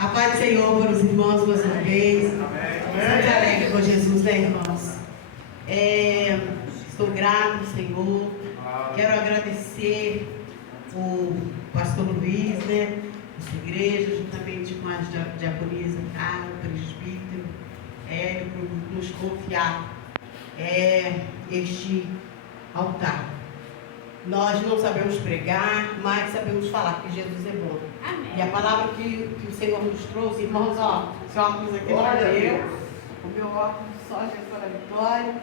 A paz do Senhor para os irmãos mais uma vez. Estamos alegres com Jesus, né, irmãos? Estou grato, Senhor. Quero agradecer o pastor Luiz, né? Essa igreja, juntamente com as diaconisa Carla, o presbítero Hélio, por nos confiar este altar. Nós não sabemos pregar, mas sabemos falar que Jesus é bom. Amém. E a palavra que o Senhor nos trouxe, irmãos, ó, seu óculos aqui não é meu, o meu óculos só Jesus para a vitória.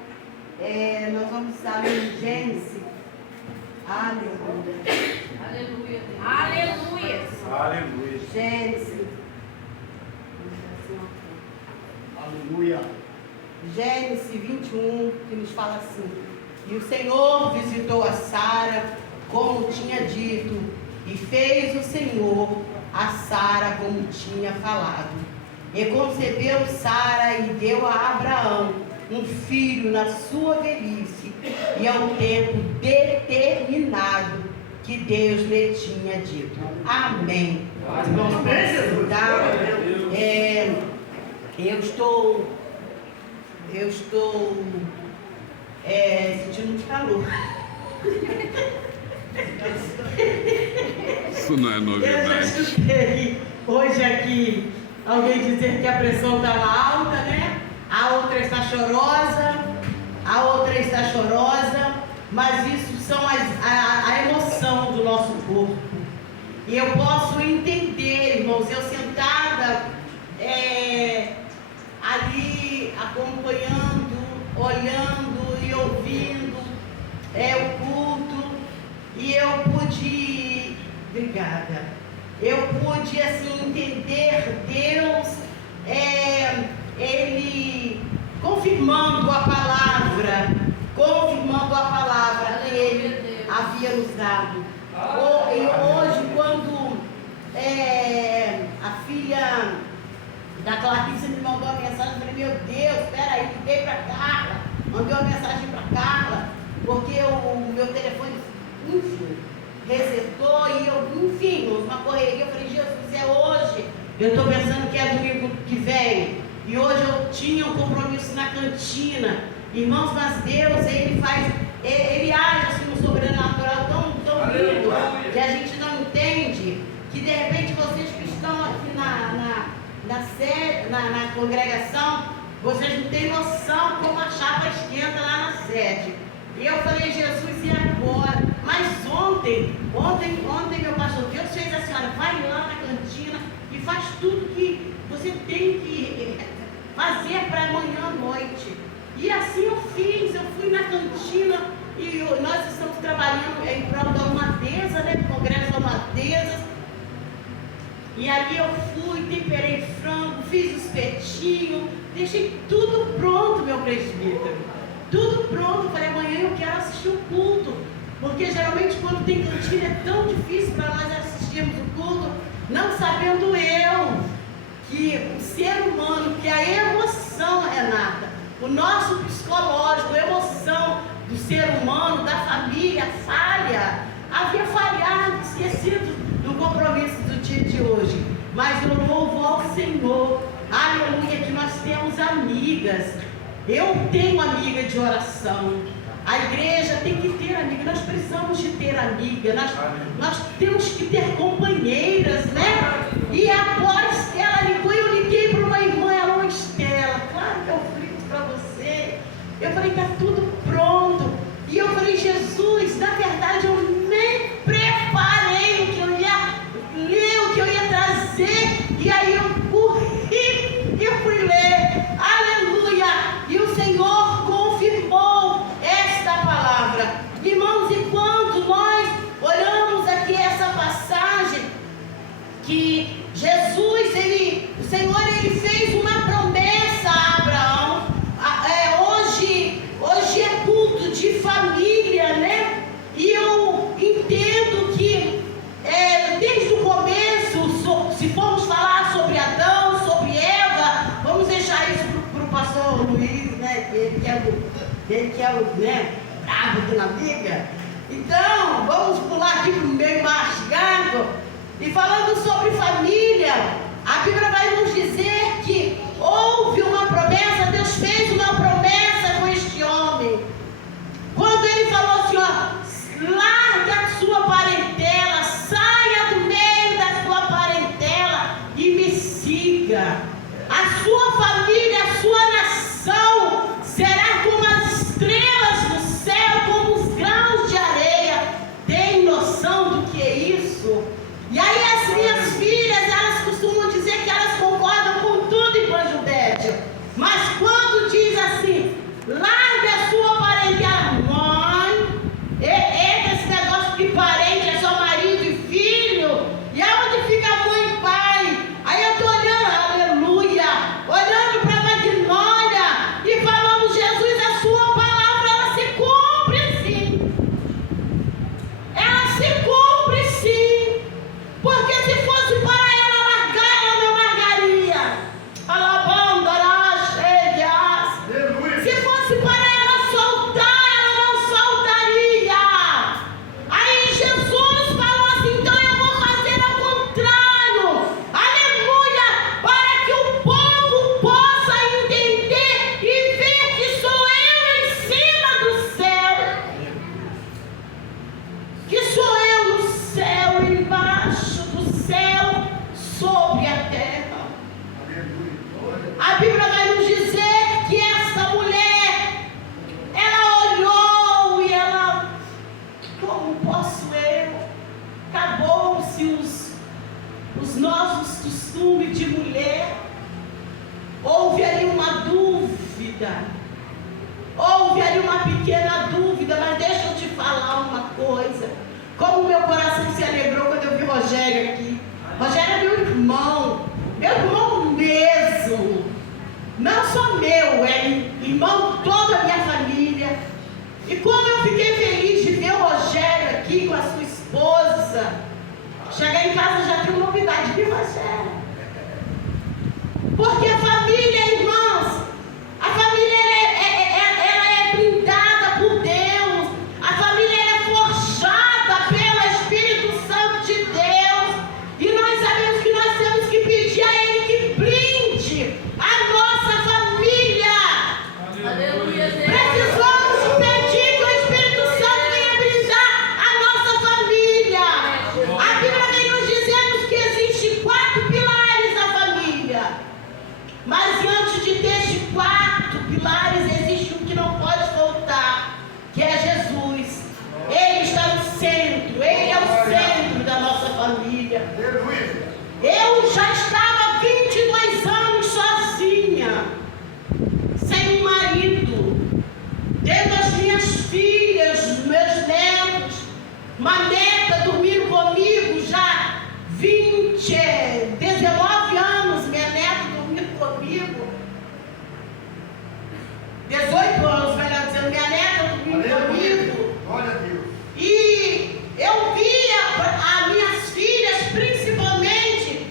Nós vamos estar em Gênesis. Aleluia. Aleluia. Aleluia. Aleluia. Gênesis. Aleluia. Gênesis 21, que nos fala assim: e o Senhor visitou a Sara, como tinha dito, e fez o Senhor a Sara como tinha falado. E concebeu Sara e deu a Abraão um filho na sua velhice, e ao tempo determinado que Deus lhe tinha dito. Amém. Amém, Jesus. Eu estou sentindo muito calor. Isso não é Eu já novidade. escutei hoje aqui alguém dizer que a pressão estava alta, né? A outra está chorosa, mas isso são a emoção do nosso corpo. E eu posso entender, irmãos, eu sentada ali acompanhando, olhando e ouvindo o culto, e eu pude, obrigada, eu pude assim entender Deus, Ele confirmando a palavra que Ele havia nos dado. E hoje, quando a filha da Clarice me mandou uma mensagem, eu falei, meu Deus, espera aí, liguei para Carla, mandei uma mensagem para Carla, porque o meu telefone, enfim, resetou, e eu, enfim, uma correria, eu falei, Jesus, é hoje, eu estou pensando que é domingo que vem, e hoje eu tinha um compromisso na cantina, irmãos, mas Deus, Ele age assim no sobrenatural tão lindo, que a gente não entende, que de repente vocês que estão aqui na congregação, vocês não têm noção como a chapa esquenta lá na sede. E eu falei, Jesus, e agora? Mas ontem meu pastor Deus fez assim, olha, vai lá na cantina e faz tudo que você tem que fazer para amanhã à noite. E assim eu fiz, eu fui na cantina e nós estamos trabalhando em prol da Almadeza, né, do Congresso da Almadeza. E ali eu fui, temperei frango, fiz os espetinho, deixei tudo pronto, meu presbítero. Tudo pronto, falei, amanhã eu quero assistir o culto. Porque geralmente quando tem cantina é tão difícil para nós assistirmos o culto, não sabendo eu que o ser humano, que a emoção, Renata, o nosso psicológico, a emoção do ser humano, da família, havia falhado, esquecido do compromisso do dia de hoje. Mas eu louvo ao Senhor, aleluia, que nós temos amigas. Eu tenho amiga de oração. A igreja tem que ter amiga. Nós precisamos de ter amiga. Nós temos que ter companheiras, né? E após que ela ligou, eu liguei para uma irmã, alô Estela. Claro que eu frito para você. Eu falei, está tudo pronto. E eu falei, Jesus, na verdade eu nem preparei o que eu ia ler, o que eu ia trazer. E aí eu corri e fui ler. Aleluia! E o Senhor confirmou esta palavra. Irmãos, enquanto nós olhamos aqui essa passagem, que Jesus, o Senhor, Ele fez uma promessa a Abraão. Hoje é culto de família, né? E eu entendo que desde o começo, se formos falar sobre Adão, sobre Eva, vamos deixar isso para o pastor Luiz, né? Ele que é o bravo aqui na Bíblia. Então, vamos pular aqui para o meio mastigado. E falando sobre família, a Bíblia vai nossos costumes de mulher, houve ali uma dúvida, houve ali uma pequena dúvida, mas deixa eu te falar uma coisa. Como meu coração se alegrou quando eu vi Rogério aqui. Rogério é meu irmão mesmo, não só meu, é irmão de toda a minha família. E como eu fiquei feliz de ver o Rogério aqui com a sua esposa. Chegar em casa já tem uma novidade de Rogério. Porque a família, irmãos, a família ela é blindada por Deus. A família ela é forjada pelo Espírito Santo de Deus. E nós sabemos que nós temos que pedir a Ele que blinde a nossa família. Aleluia, Deus. Precisamos pedir que o Espírito Santo venha blindar a nossa família. A Bíblia vem nos dizendo que existem 4 pilares da família. Mas antes de ter estes 4 pilares, existe um que não pode faltar, que é Jesus. Ele está no centro, Ele é o centro da nossa família. Eu já estava 22 anos sozinha, sem um marido, tendo as minhas filhas, meus netos, uma neta dormindo comigo já 19 anos, minha neta dormindo comigo, 18 anos, melhor dizendo, minha neta dormindo comigo. Glória a Deus. E eu via as minhas filhas, principalmente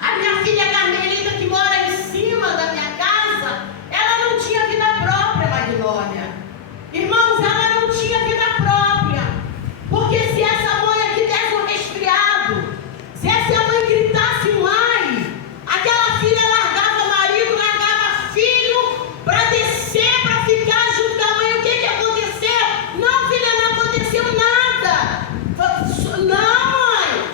a minha filha Carmelita, que mora em cima da minha casa, ela não tinha vida própria, Magnólia. Irmãos, ela não tinha vida própria. Porque se essa mãe aqui desse um resfriado, se essa mãe gritasse mais, aquela filha largava marido, largava filho para descer, para ficar junto da mãe. O que aconteceu? Não, filha, não aconteceu nada. Não, mãe.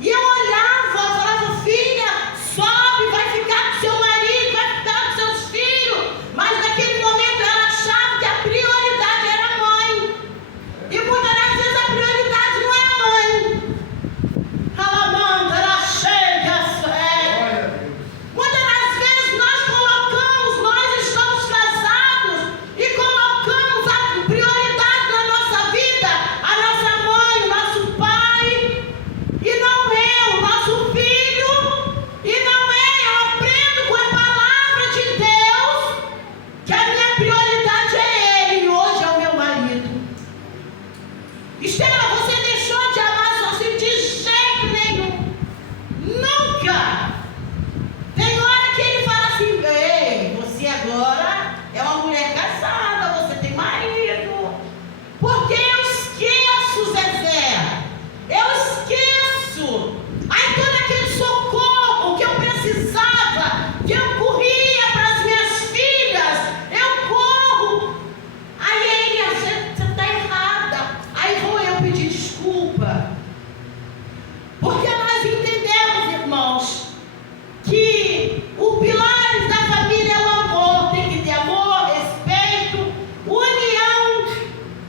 E eu olhava, falava, filha, sobe, vai ficar com seu marido, vai ficar com seus filhos. Mas naquele momento ela achava que a prioridade era a mãe. E muitas das vezes a prioridade não é a mãe. Calamanda, ela chega, Glória a Deus. muitas das vezes nós estamos casados e colocamos a prioridade na nossa vida, a nossa mãe, o nosso pai, e não é o nosso filho, e não é, eu aprendo com a palavra de Deus, que a minha prioridade é Ele, e hoje é o meu marido. Estela, você deixou de amar seu filho? De jeito nenhum. Nunca. Tem hora que ele fala assim, ei, você agora é uma mulher casada, você tem marido. Porque eu esqueço, Zezé. Eu esqueço. Aí todo aquele socorro que eu precisava, que eu corria para as minhas filhas, eu corro. Aí ele, você está errada. Aí vou eu pedir desculpa. Porque nós entendemos, irmãos, que o pilar da família é o amor. Tem que ter amor, respeito, união,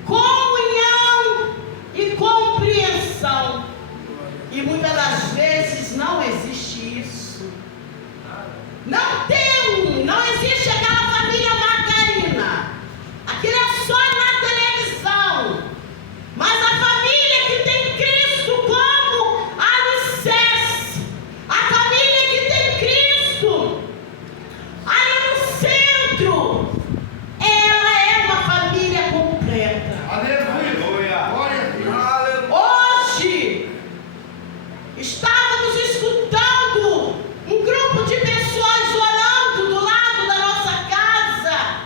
comunhão e compreensão. E muitas das vezes não existe isso. Não existe aquela família margarina. Aquilo é só na televisão. Mas a família que tem Cristo como alicerce, a família que tem Cristo ali no centro, ela é uma família completa. Aleluia. Glória a Deus. Hoje, estávamos escutando um grupo de pessoas orando do lado da nossa casa,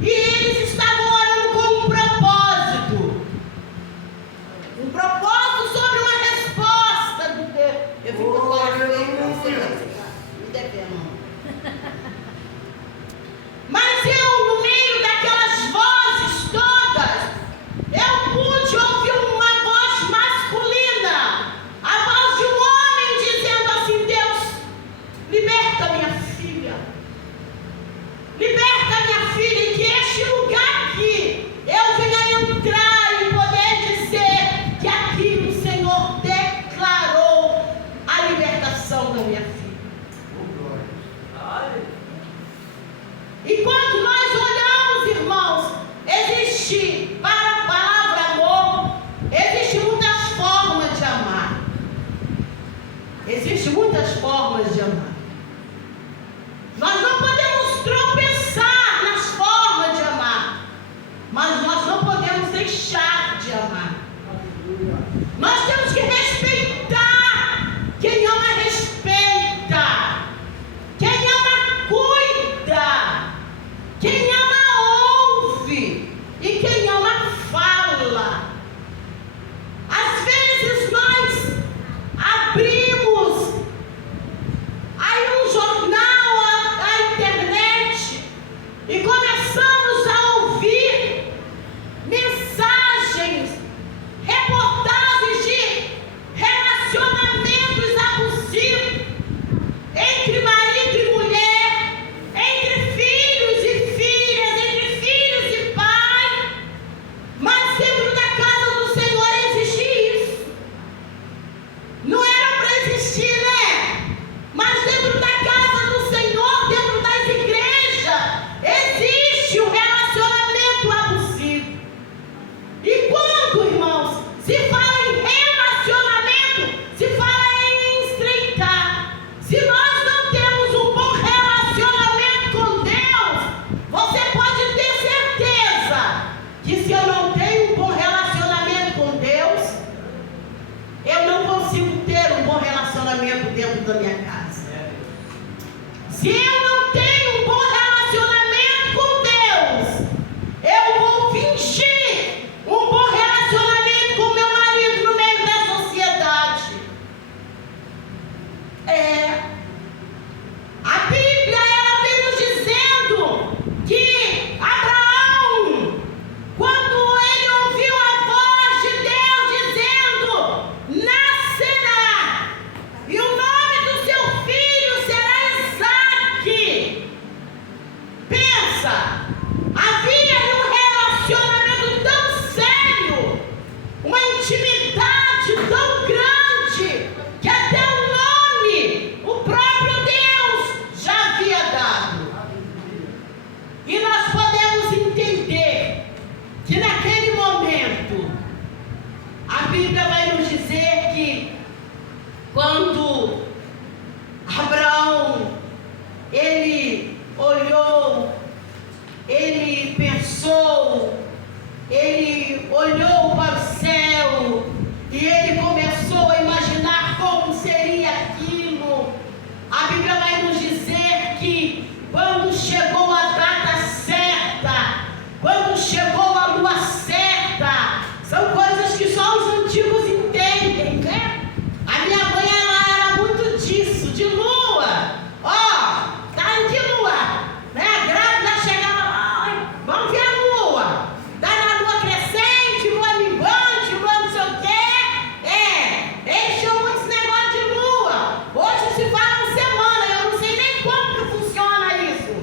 e eles estavam orando com um propósito sobre uma resposta de Deus. Eu fico com a cara feia pra você, me devendo. Mas eu, no meio daquelas vozes todas, eu pude ouvir uma voz masculina, a voz de um Existem muitas formas de amar. Nós não podemos tropeçar nas formas de amar, mas nós não podemos deixar de amar. Nós temos que respeitar. Quem ama, respeita. Quem ama, cuida. Quem ama, ouve. E quem ama, fala. Às vezes nós abrimos aí um jornal, a internet, e começamos a ouvir mensagens, reportagens de relacionamentos abusivos entre marido e mulher, entre filhos e filhas, entre filhos e pai. Mas dentro da casa do Senhor existe isso. Não era para existir, né? Mas dentro da casa do Senhor, dentro das igrejas, existe um relacionamento abusivo. E quando, irmãos, se fala em relacionamento, se fala em estreitar. Se nós não temos um bom relacionamento com Deus, você pode ter certeza que se eu não tenho um bom relacionamento com Deus, eu não consigo ter um bom relacionamento dentro da minha casa. Se eu não tenho um bom relacionamento com Deus, eu vou fingir um bom relacionamento com meu marido no meio da sociedade. A Bíblia, ela vem nos dizendo que Abraão, quando ele ouviu a voz de Deus dizendo: nascerá, e o nome do seu filho será Isaque. Pensa, havia ali um relacionamento tão sério, uma intimidade tão grande, que até o nome o próprio Deus já havia dado. E nós podemos entender que naquele momento, a Bíblia vai nos dizer que quando Abraão, ele olhou, ele pensou, ele olhou para o céu e ele começou a imaginar como seria aquilo. A Bíblia vai nos dizer que quando chegou a data certa, quando chegou a lua certa, são coisas que só os antigos entendem, né? A minha mãe, ela era muito disso, de lua. Ó, tá de lua, né? A grávida chegava lá, "Ai, vamos ver a lua. Tá na lua crescente, lua minguante, lua não sei o quê." Eles tinham muitos negócios de lua. Hoje se fala em semana, eu não sei nem como que funciona isso.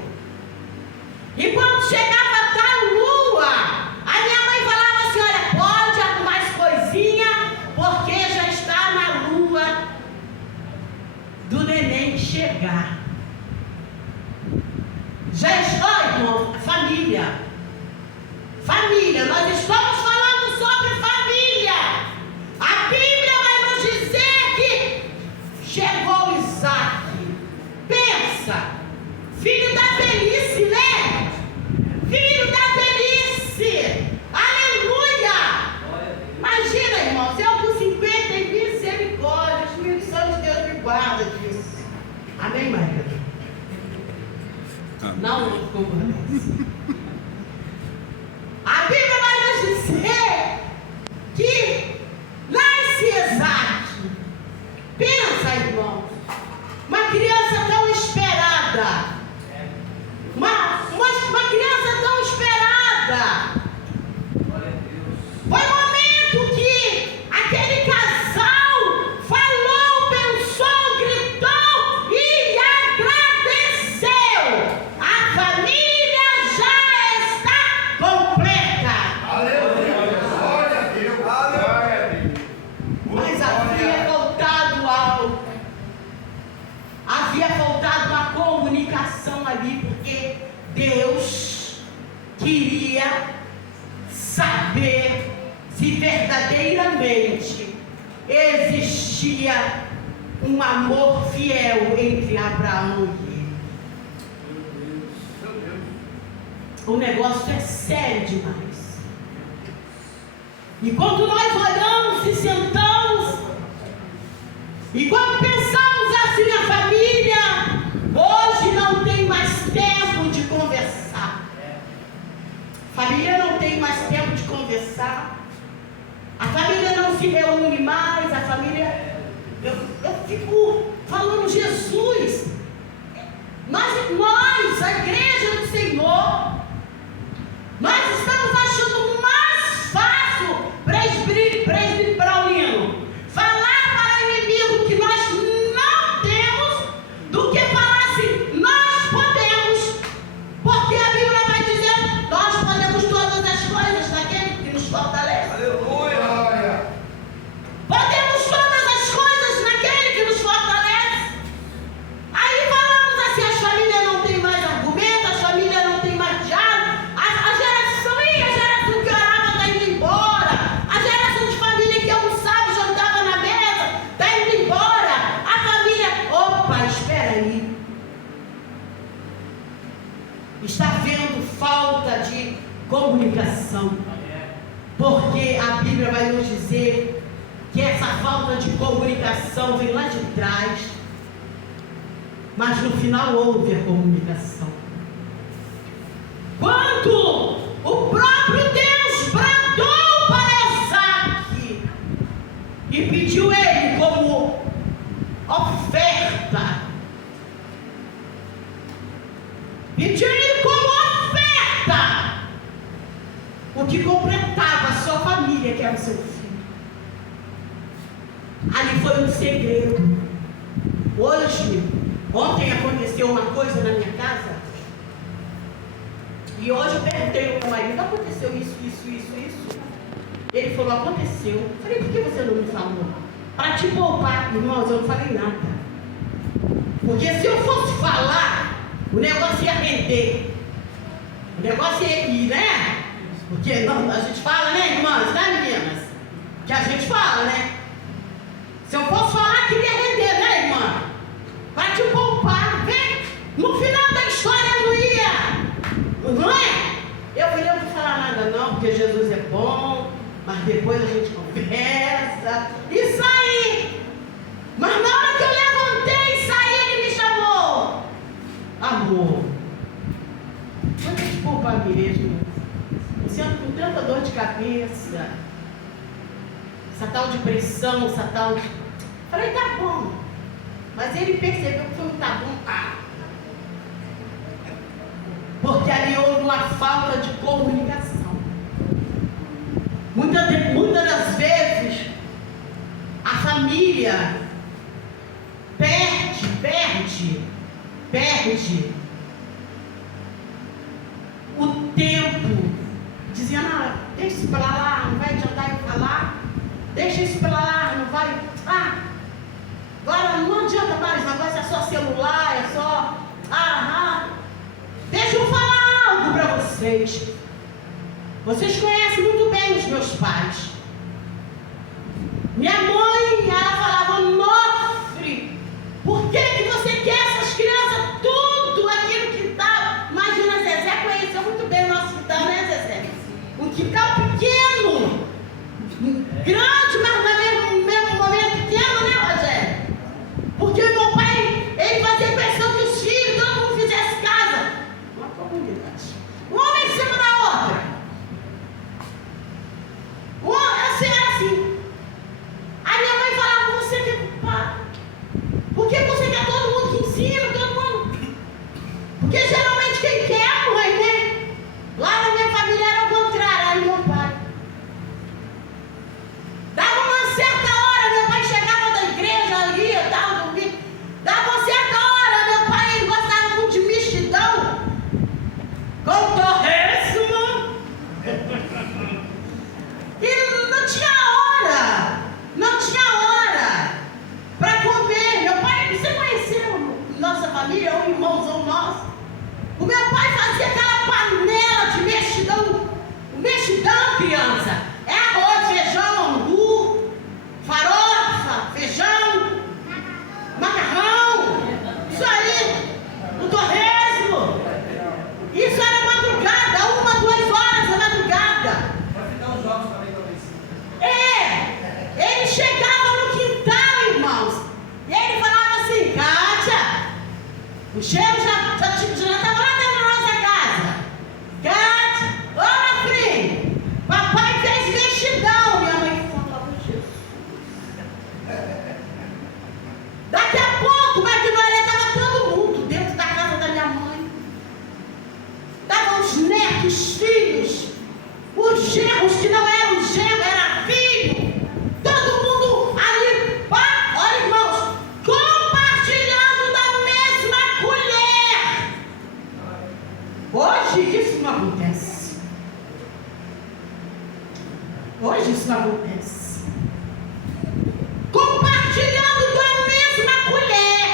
E quando chegava a tal lua, a minha mãe falava assim: olha, pode arrumar mais coisinha, porque já está na lua do neném chegar. Já está, irmão, família. Família, nós estamos falando sobre família. A Bíblia vai nos dizer que chegou Isaque. Pensa, filho da velhice, né? Filho da velhice. Aleluia! Imagina, irmãos, eu com 50 e misericórdia, o Espírito Santo de Deus me guarda disso. Amém, Maria? Não ficou com a Bíblia vai nos dizer que nasce Isaque. Pensa, irmãos, uma criança tão esperada, uma criança tão esperada. Foi o momento que aquele casal falou, pensou, gritou e agradeceu. A família já está completa. Aleluia. Glória a Deus. Glória a Deus. Mas havia faltado uma comunicação ali, porque Deus queria saber se verdadeiramente existia um amor fiel entre Abraão e ele. O negócio é sério demais. E quando nós olhamos e sentamos, e quando pensamos assim na família, hoje não tem mais tempo de conversar. A família não tem mais tempo de conversar. A família não se reúne mais. A família... Eu fico falando, Jesus, mas nós, a igreja do Senhor, nós estamos achando mais fácil, presbítero Paulino, falar para o inimigo que nós não temos, do que falar assim, nós podemos, porque a Bíblia vai dizer, nós podemos todas as coisas naquele que nos fortalece. Aleluia! Podemos todas as coisas naquele que nos fortalece. Aí falamos assim, as famílias não têm mais argumento, as famílias não têm mais diálogo, a geração que orava está indo embora, a geração de família que almoçava e jantava na mesa está indo embora, a família, opa, espera aí, está havendo falta de comunicação, porque a Bíblia vai nos dizer que essa falta de comunicação vem lá de trás, mas no final houve a comunicação. Quando o próprio Deus bradou para Isaque e pediu ele como oferta, o que completava a sua família, que era o seu filho. Ali foi um segredo. Ontem aconteceu uma coisa na minha casa, e hoje eu perguntei ao meu marido, aconteceu isso. Ele falou, aconteceu. Eu falei, por que você não me falou? Para te poupar, irmãos, eu não falei nada. Porque se eu fosse falar, o negócio ia render. O negócio ia ir, né? Porque não, a gente fala, né, irmãs, né, meninas? Que a gente fala, né? Se eu fosse falar, queria render, né, irmã? Para te poupar, vem. No final da história não ia. Não é? Eu falei, eu não vou falar nada não, porque Jesus é bom, mas depois a gente conversa. E saí. Mas na hora que eu levantei e saí, ele me chamou. Amor, vou te poupar mesmo. Eu sinto com tanta dor de cabeça, essa tal de pressão, essa tal de... Falei, tá bom. Mas ele percebeu que foi um tá bom. Porque ali houve uma falta de comunicação. Muitas das vezes a família perde o tempo, dizendo, deixa isso para lá, não vai adiantar eu falar, deixa isso para lá, não vai, agora não adianta mais, o negócio é só celular, é só, deixa eu falar algo para vocês. Vocês conhecem muito bem os meus pais. Minha mãe, ela falava, Nofre, por que você quer essas crianças tudo aqui no quintal? Imagina, Zezé conheceu muito bem o nosso quintal, né, Zezé? Um quintal pequeno, grande, mas no mesmo momento pequeno, né, Rogério? Porque meu pai, ele fazia questão que os filhos, todo mundo fizesse casa. Uma comunidade. Um homem em cima da outra. Assim, era assim. Aí minha mãe falava, você que é culpado. Por que você quer todo mundo que ensina, todo mundo? Porque geralmente quem quer é a mãe, né? Lá na minha família era o contrário, era meu pai. Dava uma certa hora, meu pai chegava da igreja ali, eu estava dormindo. Dava uma certa hora, meu pai, ele gostava muito de mexidão. Com torresmo. E não tinha hora para comer. Meu pai, você conheceu nossa família, um irmãozão nosso? O meu pai fazia aquela panela de mexidão. Mexidão, criança, é arroz, feijão, angu, farofa, feijão. O cheiro já estava lá dentro da nossa casa. Gade, ô meu filho, papai fez vestidão. Minha mãe falava, Jesus. Daqui a pouco, mas que não estava todo mundo dentro da casa da minha mãe. Estavam os netos, os filhos, os genros que não eram genro, era filho. Todo mundo ali, olha irmãos, compartilhando da mesma colher. Hoje isso não acontece. Hoje isso não acontece. Compartilhando da mesma colher.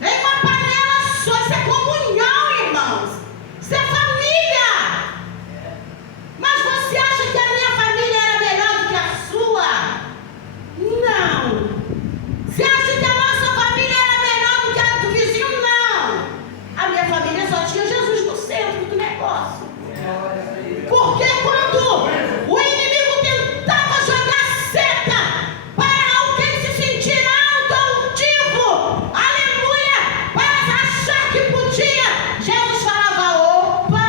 Em uma panela só. Isso é comunhão, irmãos. Isso é família. Mas você acha que a minha família era melhor do que a sua? Não. Você acha que a nossa família era melhor do que a do vizinho? Não. A minha família só tinha Jesus no centro do negócio. Porque quando o inimigo tentava jogar seta para alguém se sentir alto, aleluia, para achar que podia, Jesus falava, opa,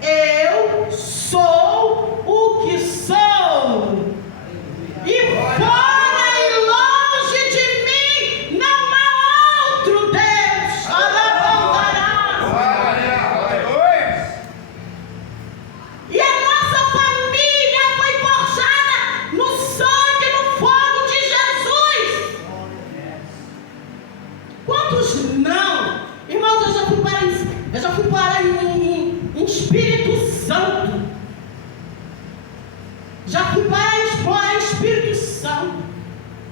eu sou o que sou. E fora e longe de mim não há outro Deus. E a nossa família foi forjada no sangue, no fogo de Jesus. Quantos não? Irmãos, eu já fui parar em Espírito Santo. Já fui para explorar Espírito Santo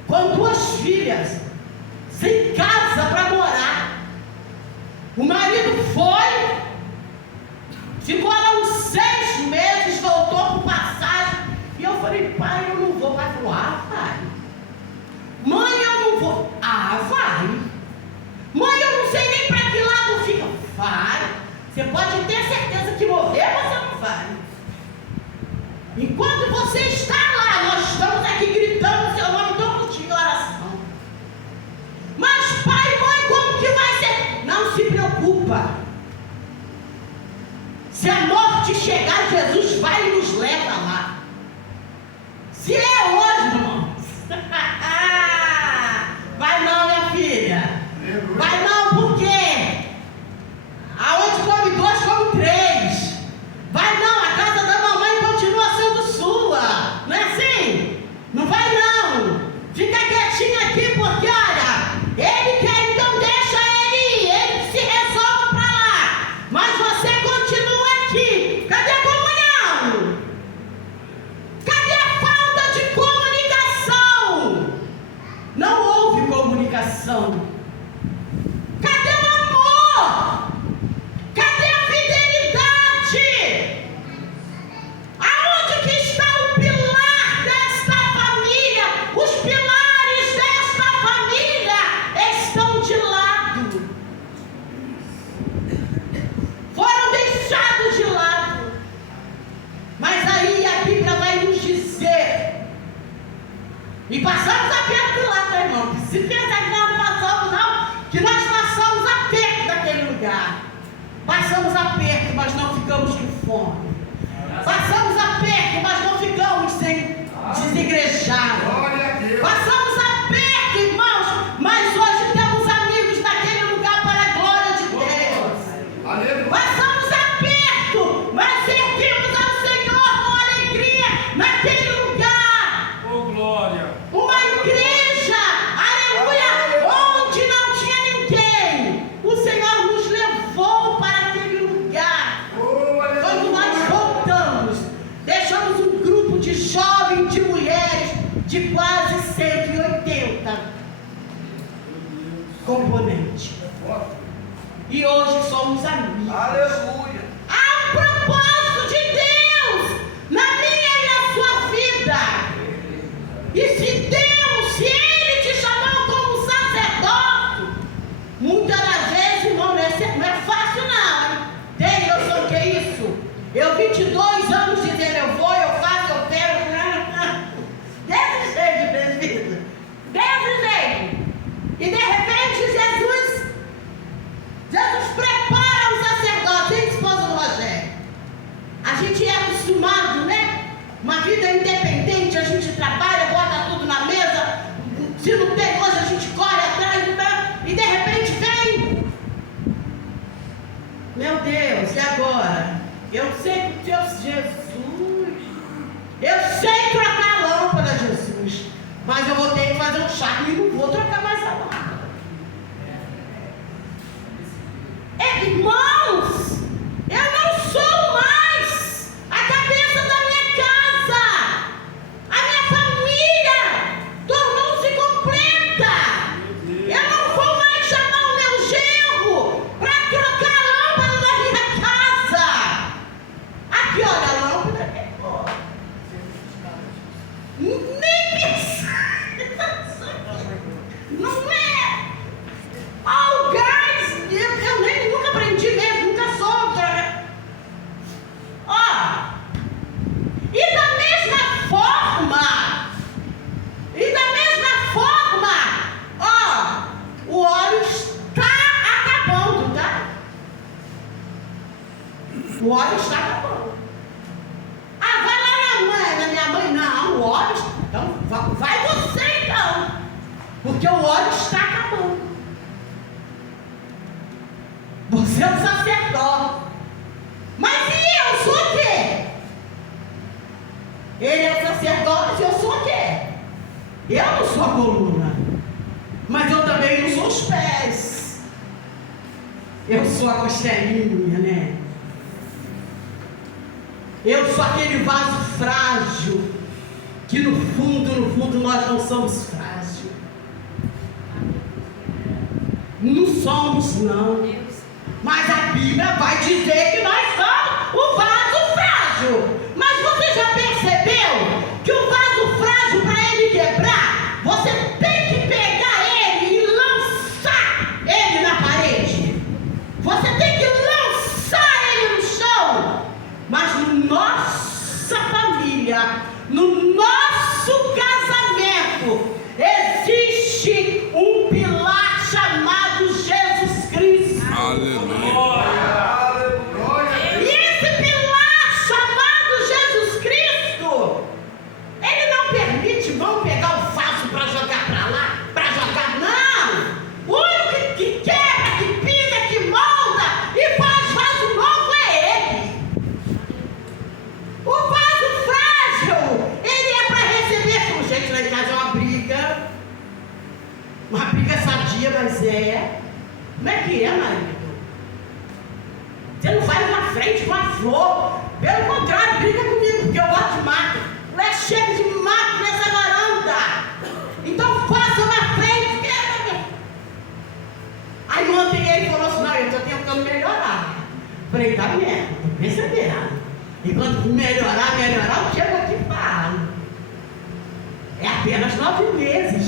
com 2 filhas, sem casa para morar. O marido foi, ficou lá uns 6 meses, voltou com passagem. E eu falei, pai, eu não vou. Pai falou, vai. Mãe, eu não vou. Vai. Mãe, eu não sei nem para que lado fica. Vai. Você pode ter certeza que morrer você não vai. Enquanto você está lá, nós estamos aqui gritando o seu nome todo dia em oração. Mas pai, mãe, como que vai ser? Não se preocupa. Se a morte chegar, Jesus vai e nos leva lá. Se é hoje, irmãos. Vai não, minha filha. Vai não, por quê? Aonde come 2, come 3. Vai não, a casa da mamãe continua sendo sua. Não é assim? Não vai não. Fica quietinho aqui porque, olha, ele quer, então deixa ele ir. Ele se resolve para lá. Mas você continua aqui. Cadê a comunhão? Cadê a falta de comunicação? Não houve comunicação. Cadê o amor? Cadê a fidelidade? Aonde que está o pilar desta família? Os pilares desta família estão de lado. Foram deixados de lado. Mas aí a Bíblia vai nos dizer, e passamos aperto lá, tá, irmão? Se pensa que nós não passamos, não, que nós passamos aperto daquele lugar. Passamos aperto, mas não ficamos com fome. Passamos aperto, mas não ficamos sem desigrejados. Passamos aperto, irmãos, mas hoje temos amigos naquele lugar para a glória de Deus. Passamos aperto, mas servimos ao Senhor com alegria naquele lugar. Oh, glória. Uma igreja, aleluia, onde não tinha ninguém. O Senhor nos levou para aquele lugar. Quando nós voltamos, deixamos um grupo de jovens, de mulheres, de quase 180 componentes. E hoje somos amigos. Aleluia. Há um propósito de Deus na minha e na sua vida. E se Deus, se Ele te chamou como sacerdote, muitas das vezes, irmão, não é fácil não, hein? Tem noção que é isso? Eu 22 anos dizendo, eu vou, eu faço, eu quero. Desse jeito, presbítero. Desse jeito. E de repente Jesus Meu Deus, e agora? Eu sei que Deus, Jesus, eu sei trocar a lâmpada, Jesus, mas eu vou ter que fazer um charme e não vou trocar mais a lâmpada. Irmãos, eu não sou mais a cabeça da minha casa. A minha família tornou-se completa. Eu não vou mais chamar o meu genro para trocar a lâmpada da minha casa. Aqui, olha a lâmpada. Nem pensar. Não é. Oh, guys, eu nem nunca aprendi mesmo, nunca soube. Ó, e da mesma forma, ó, o óleo está acabando, tá? O óleo está acabando. Ah, vai lá na minha mãe, não, o óleo, então vai você então, porque o óleo está acabando. Você é um sacerdote. Mas e eu sou o quê? Ele é o sacerdote e eu sou o quê? Eu não sou a coluna. Mas eu também não sou os pés. Eu sou a costelinha, né? Eu sou aquele vaso frágil. Que no fundo nós não somos frágeis. Não somos, não. Mas a Bíblia vai dizer que nós somos o vaso frágil. Mas você já percebeu que o vaso frágil, para ele quebrar, você tem que pegar ele e lançar ele na parede. Você tem que lançar ele no chão. Mas na nossa família, no nosso casamento, existe um pilar chamado Jesus Cristo. Aleluia. E esse pilar chamado Jesus Cristo, ele não permite, vamos pegar o vaso para jogar para lá, para jogar, não. O único que quebra, que pisa, que molda e faz vaso novo é ele. O vaso frágil, ele é para receber. Gente, lá em casa é uma briga sadia, mas é. Como é que é, marido? Você não faz na frente com a flor. Pelo contrário, briga comigo, porque eu gosto de mato. Não é cheio de mato nessa varanda. Então faça na frente. Aí ontem ele falou assim, não, eu estou tentando melhorar. Falei, tá merda, tô percebendo. E quando melhorar, eu chego aqui e falo. É apenas 9 meses.